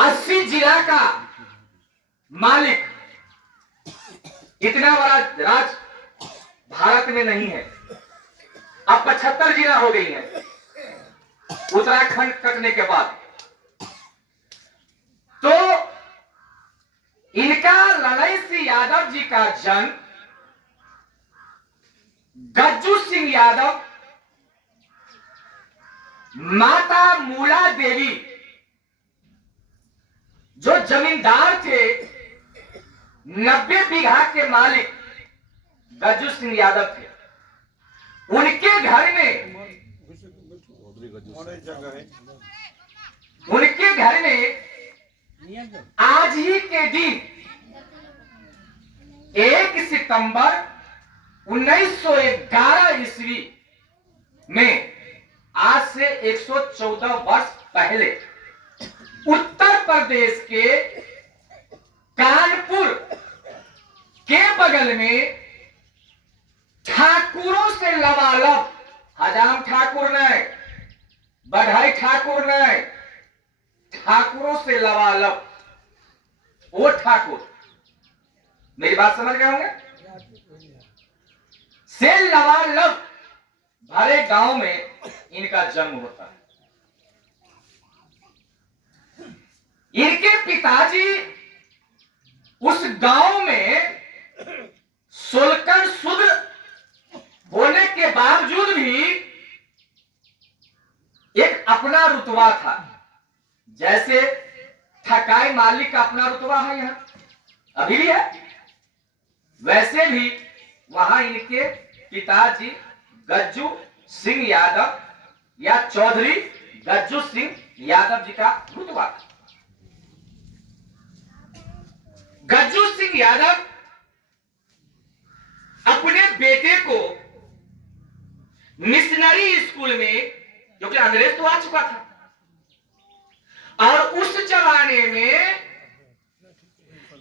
80 जिला का मालिक, इतना बड़ा राज भारत में नहीं है। अब 75 जिला हो गई है उत्तराखंड कटने के बाद। तो इनका लड़ई सिंह यादव जी का जन्म गज्जू सिंह यादव माता मूला देवी जो जमींदार थे, 90 बीघा के मालिक गज्जू सिंह यादव थे, उनके घर में आज ही के दिन 1 सितंबर 1911 ईस्वी में, आज से 114 वर्ष पहले, उत्तर प्रदेश के कानपुर के बगल में ठाकुरों से लबालब, हजाम ठाकुर नहीं, बढ़ई ठाकुर नहीं, ठाकुरों से लबालब, वो ठाकुर, मेरी बात समझ गए होंगे, से लबालब भरे गांव में इनका जन्म होता है। इनके पिताजी उस गांव में सोलकन शूद्र होने के बावजूद भी एक अपना रुतबा था। जैसे ठकाई मालिक का अपना रुतबा है, यहां अभी भी है, वैसे भी वहां इनके पिताजी गज्जू सिंह यादव या चौधरी गज्जू सिंह यादव जी का रुतबा था। गज्जू सिंह यादव अपने बेटे को मिशनरी स्कूल में, जो कि अंग्रेज तो आ चुका था, और उस जमाने में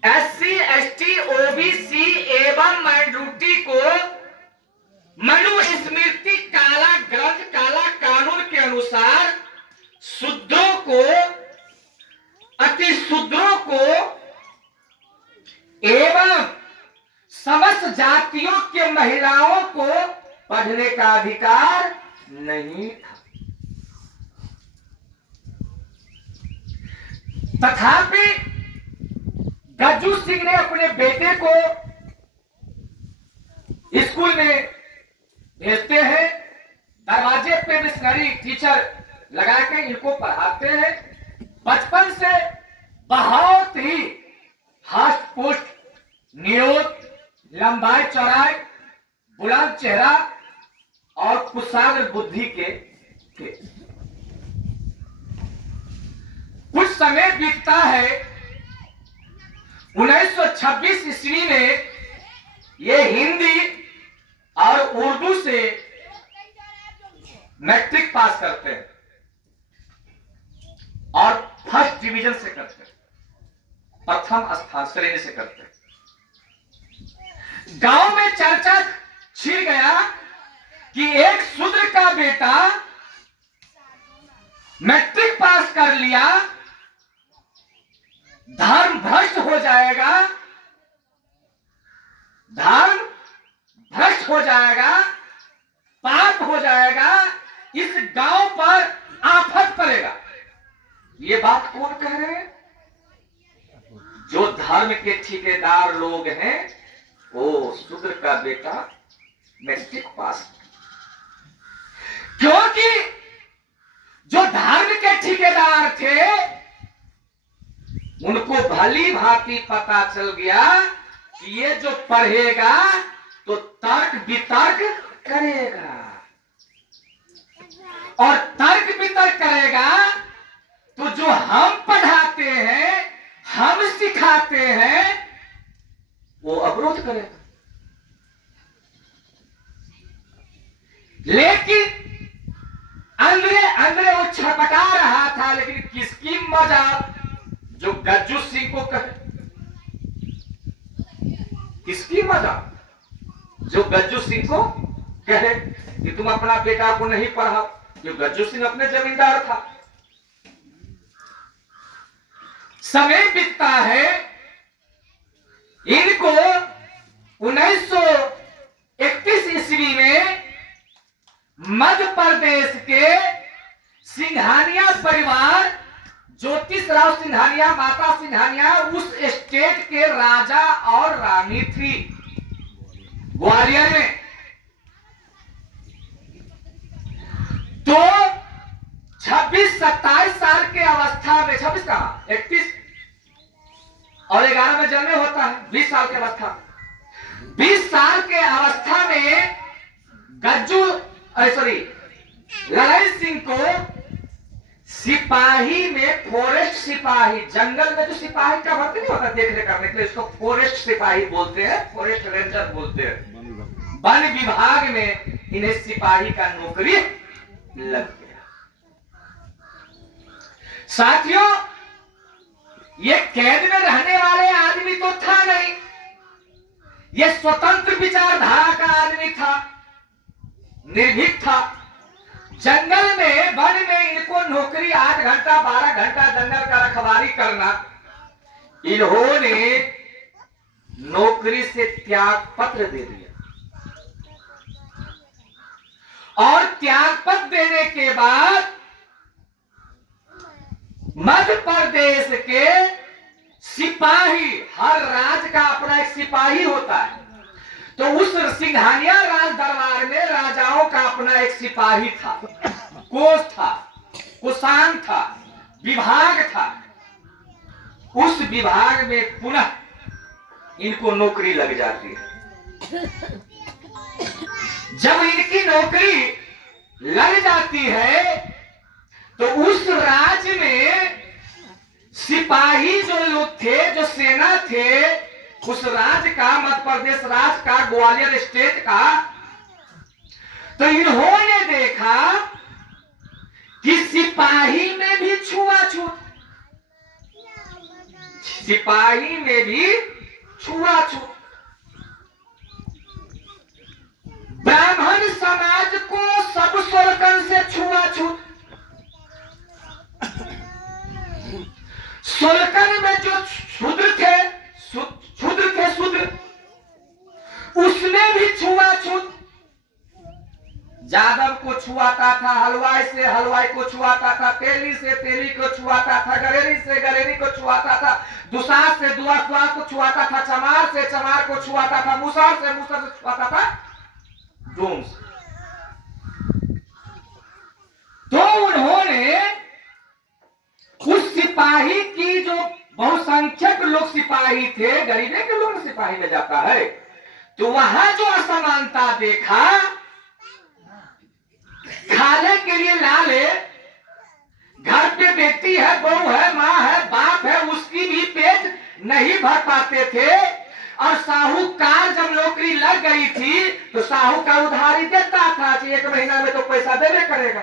SC ST OBC एवं माइनॉरिटी को मनुस्मृति काला ग्रंथ, काला कानून के अनुसार शुद्धों को, अति शुद्धों को एवं समस्त जातियों के महिलाओं को पढ़ने का अधिकार नहीं था। तथापि गज्जू सिंह ने अपने बेटे को स्कूल में भेजते हैं, दरवाजे पे मिशनरी टीचर लगा के इनको पढ़ाते हैं। बचपन से बहुत ही हष्ट पुष्ट, निरोध, लंबाई चौड़ाई, बुलंद चेहरा और कुशाग्र बुद्धि के थे। कुछ समय बीतता है, 1926 ईस्वी में ये हिंदी और उर्दू से मैट्रिक पास करते हैं और फर्स्ट डिवीजन से करते हैं, प्रथम स्थान श्रेणी से करते हैं। गांव में चर्चा छिड़ गया कि एक शूद्र का बेटा मैट्रिक पास कर लिया, धर्म भ्रष्ट हो जाएगा, धर्म भ्रष्ट हो जाएगा, पाप हो जाएगा, इस गांव पर आफत पड़ेगा। ये बात कौन कह रहे हैं? जो धर्म के ठेकेदार लोग हैं, वो शूद्र का बेटा मैट्रिक पास, क्योंकि जो धर्म के ठेकेदार थे उनको भली भांति पता चल गया कि ये जो पढ़ेगा तो तर्क वितर्क करेगा, और तर्क वितर्क करेगा तो जो हम पढ़ाते हैं, हम सिखाते हैं, वो अवरोध करेगा। लेकिन अंदरे अंदरे वो छटपटा रहा था, लेकिन किसकी मजाक? जो गज्जू सिंह को कहे, किसकी मजाक? जो गज्जू सिंह को कहे कि तुम अपना बेटा को नहीं पढ़ाओ। जो गज्जू सिंह अपने जमींदार था, समय बीतता है, इनको 1931 ईस्वी में मध्य प्रदेश के सिंघानिया परिवार, ज्योतिषराव सिंघानिया, माता सिंघानिया उस स्टेट के राजा और रानी थी ग्वालियर में। तो 26-27 साल के अवस्था में, 26 का 31 और 11 में जन्म होता है, 20 साल की अवस्था। 20 साल के अवस्था में ललन सिंह को सिपाही में, फॉरेस्ट सिपाही, जंगल में जो सिपाही का भर्ती नहीं होता देखने करने के लिए, इसको फॉरेस्ट सिपाही बोलते हैं, फॉरेस्ट रेंजर बोलते हैं। वन विभाग में इन्हें सिपाही का नौकरी लग गया। साथियों, ये कैद में रहने वाले आदमी तो था नहीं, ये स्वतंत्र विचारधारा का आदमी था, निर्भीक था। जंगल में, वन में इनको नौकरी 8 घंटा 12 घंटा जंगल का रखवाली करना, इन्होंने नौकरी से त्याग पत्र दे दिया। और त्याग पत्र देने के बाद मध्य प्रदेश के सिपाही, हर राज्य का अपना एक सिपाही होता है, तो उस सिंघानिया राज दरबार में राजाओं का अपना एक सिपाही था, कोष था, कुशांग था, विभाग था। उस विभाग में पुनः इनको नौकरी लग जाती है। जब इनकी नौकरी लग जाती है तो उस राज्य में सिपाही जो लोग थे, जो सेना थे, उस राज्य का, मध्य प्रदेश राज्य का, ग्वालियर स्टेट का, तो इन्होंने देखा कि सिपाही में भी छुआछूत, सिपाही में भी छुआछूत। ब्राह्मण समाज को सब सोलकन से छुआछूत, सोलकन में जो शूद्र थे, उसमें भी छुआछूत। जादव को छुआता था, हलवाई से हलवाई को छुआता था, तेली से तेली को छुआता था, गलेरी से गलेरी को छुआता था, दुसार से दुआर को छुआता था, चमार से चमार को छुआता था, मुसर से छुआता था, डोम से। तो उन्होंने उस सिपाही की, जो बहुसंख्यक लोग सिपाही थे, गरीबे के लोग सिपाही में जाता है, तो वहां जो असमानता देखा, खाने के लिए लाले, घर पे बेटी है, बहू है, माँ है, बाप है, उसकी भी पेट नहीं भर पाते थे। और साहूकार जब नौकरी लग गई थी तो साहूकार उधारी देता था कि 1 महीना में तो पैसा देने करेगा,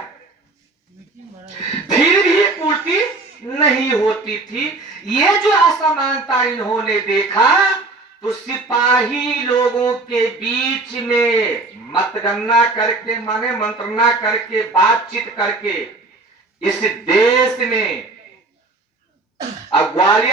फिर भी पूर्ति नहीं होती थी। ये जो असमानता इन्होंने देखा, तो सिपाही लोगों के बीच में मतगणना करके, माने मंत्रणा करके, बातचीत करके, इस देश में ग्वालियर